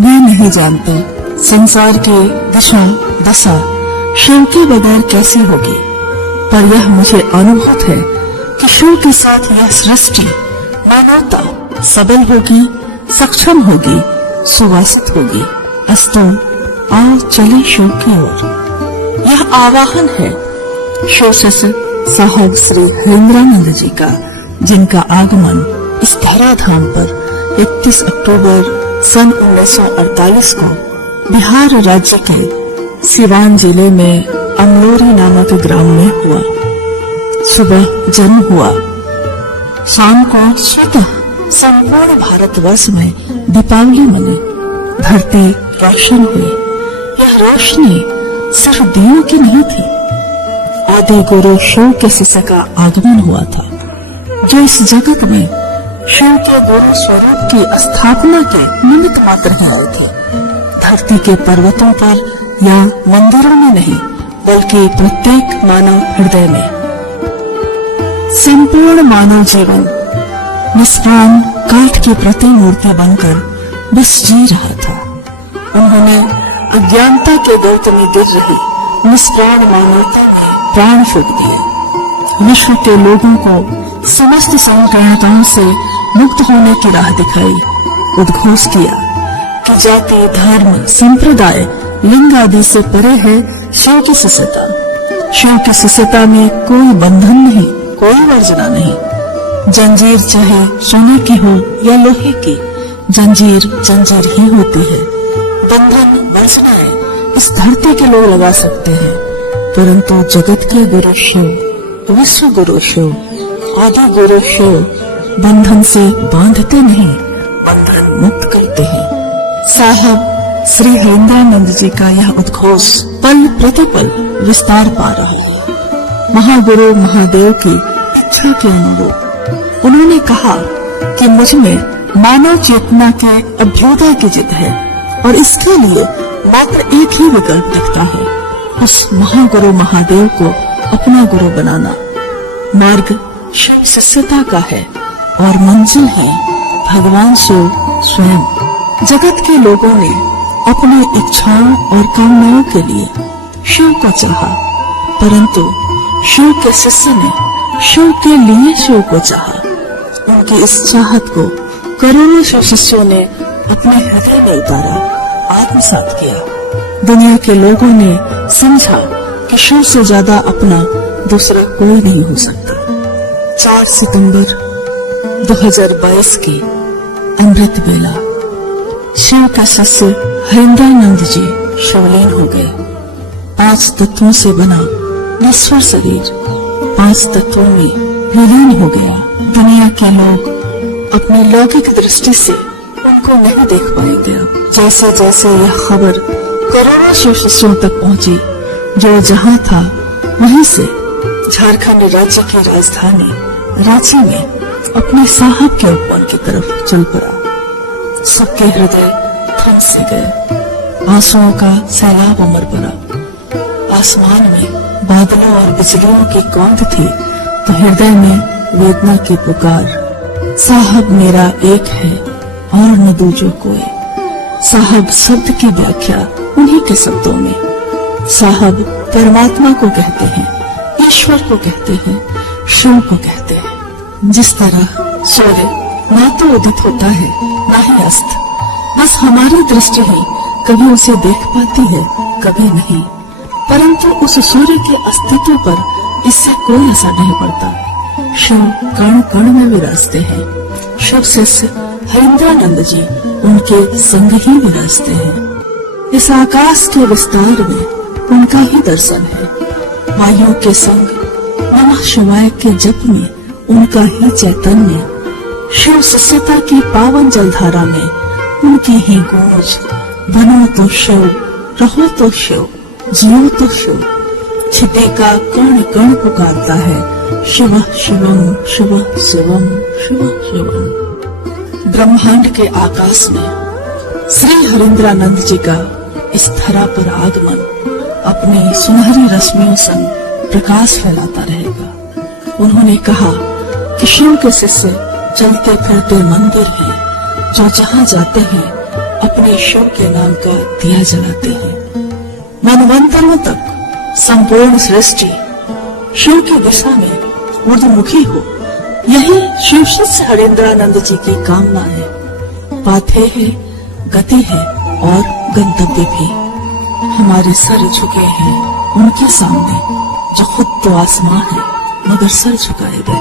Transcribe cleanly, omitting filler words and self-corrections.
वे नहीं जानते संसार की दिशा दशा शिव के बगैर कैसी होगी, पर यह मुझे अनुभूत है कि शिव के साथ यह सृष्टि मानवता सबल होगी, सक्षम होगी, सुवस्थ होगी। अस्तु आओ चले शिव की ओर। यह आवाहन है शिव शिष्य साहब श्री हरेंद्रानंद जी का, जिनका आगमन इस धराधाम पर 31 अक्टूबर सन 1948 को बिहार राज्य के सिवान जिले में अमलोरी नामक ग्राम में हुआ। सुबह जन्म हुआ, शाम को स्वतः संपूर्ण भारतवर्ष में दीपावली मने, धरती रोशन हुई। यह रोशनी सिर्फ दियों की नहीं थी, आदि गुरु शिव के शिष्य का आगमन हुआ था, जो इस जगत में शिव के गुरु स्वरूप की स्थापना के निमित्त मात्र ही आए थे। धरती के पर्वतों पर या मंदिरों में नहीं, बल्कि प्रत्येक मानव हृदय में। संपूर्ण मानव जीवन निष्प्राण काठ की प्रतिमूर्ति बनकर बस जी रहा था। उन्होंने अज्ञानता के गर्त में गिर रही निष्प्राण मानवता में प्राण फूंक दिए। विश्व के लोगों को समस्त संकीर्णताओं से मुक्त होने की राह दिखाई। उद्घोष किया कि जाति, धर्म, संप्रदाय, लिंग आदि से परे है शिव की शिष्यता। शिव की शिष्यता में कोई बंधन नहीं, कोई वर्जना नहीं। जंजीर चाहे सोने की हो या लोहे की, जंजीर जंजीर ही होती है। बंधन वर्जनाएं इस धरती के लोग लगा सकते हैं, परंतु जगत के गुरु शिव, विश्व गुरु शिव, आदि गुरु शिव बंधन से बांधते नहीं, बंधन मुक्त करते हैं। साहब श्री हरेंद्रानंद जी का यह उद्घोष पल प्रतिपल विस्तार पा रहा है। महागुरु महादेव की इच्छा के अनुरूप उन्होंने कहा कि मुझ में मानव चेतना के अभ्युदय की जिद है और इसके लिए मात्र एक ही विकल्प दिखता है, उस महागुरु महादेव को अपना गुरु बनाना। मार्ग शिव शिष्यता का है और मंजिल है भगवान शिव स्वयं। जगत के लोगों ने अपनी इच्छाओं और कामनाओं के लिए शिव को चाहा, परंतु शिव के शिष्य ने शिव के लिए शिव को चाहा। उनकी इस चाहत को करोड़ों शिव शिष्यों ने अपने हृदय में उतारा, आत्मसात किया। दुनिया के लोगों ने समझा कि शिव से ज्यादा अपना दूसरा कोई नहीं हो सकता। 4 सितंबर 2022 की अमृत बेला शिव का शिष्य हरेंद्रानंद जी शिवलीन हो गए। 5 तत्वों से बना नश्वर शरीर 5 तत्वों में विलीन हो गया। दुनिया के लोग अपनी लौकिक दृष्टि से उनको नहीं देख पाएंगे। जैसे जैसे यह खबर करोड़ों शिव शिष्यों तक पहुंची, जो जहां था वहीं से झारखंड राज्य की राजधानी रांची में अपने साहब के ऊपर की तरफ चल पड़ा। सबके हृदय थम से गए, आंसुओं का सैलाब उमड़ पड़ा। आसमान में बादलों और बिजलियों की कौंध थी, तो हृदय में वेदना की पुकार। साहब मेरा एक है और न दूजो कोई। साहब शब्द की व्याख्या उन्हीं के शब्दों में। साहब परमात्मा को कहते हैं, ईश्वर को कहते हैं, शिव को कहते हैं। जिस तरह सूर्य ना तो उदित होता है ना ही अस्त, बस हमारी दृष्टि ही कभी उसे देख पाती है, कभी नहीं, परंतु उस सूर्य के अस्तित्व पर इससे कोई असर नहीं पड़ता। शिव कण कण में विराजते हैं। शिव शिष्य हरेंद्रानंद जी उनके संग ही विराजते हैं। इस आकाश के विस्तार में उनका ही दर्शन है। वायु के संग नमः शिवाय के जप में उनका ही चैतन्य। शिव शिष्यता की पावन जलधारा में उनकी ही गूंज। बनो तो शिव, रहो तो शिव, जियो तो शिव। छिपे का कण कण पुकारता है, शिव शिवम शिव शिवम शिव शिवम। ब्रह्मांड के आकाश में श्री हरेंद्रानंद जी का इस धरा पर आगमन अपनी सुनहरी रश्मियों संग प्रकाश फैलाता रहेगा। उन्होंने कहा कि शिव के शिष्य चलते फिरते मंदिर हैं, जो जहाँ जाते हैं अपने अपने शिव के नाम का दिया जलाते हैं। मनवंतरों तक संपूर्ण सृष्टि शिव की दिशा में ऊर्ध्वमुखी हो, यही शिव शिष्य हरेंद्रानंद जी की कामना है। पाथे है, गति है और गंतव्य भी। हमारे सर झुके हैं उनके सामने जो खुद तो आसमां है मगर सर झुकाए गए।